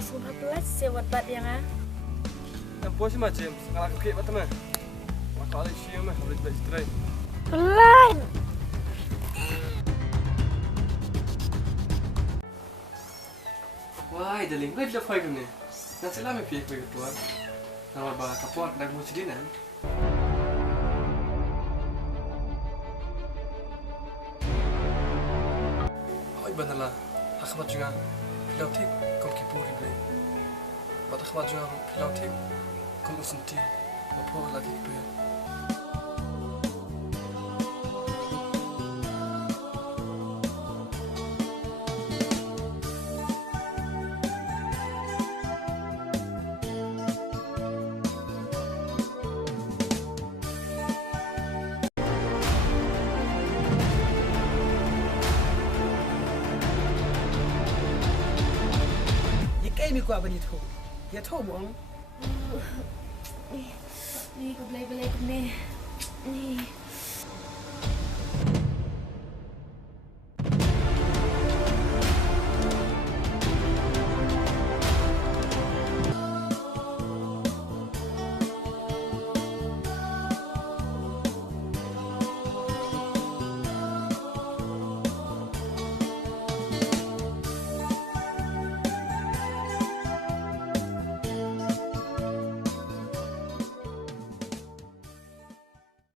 sumpah pelas sewat bat yang ah. Nampak sih macam kalau aku kek betul mah. Maka ada siapa mah boleh belajar try. Pelan. Wah, ide link boleh dah file ni. Nanti lah me piak begitu tuan. Nama bah kapur dah muncul di nan. Oi bandala, aku macam juga pilau tip kau kipur ini. Pada aku macam juga pilau tip kau usunti, apa lagi kipur. Ini kau apa ni tu? Ya tahu bang. Ni kau belai-belai ni. Ni.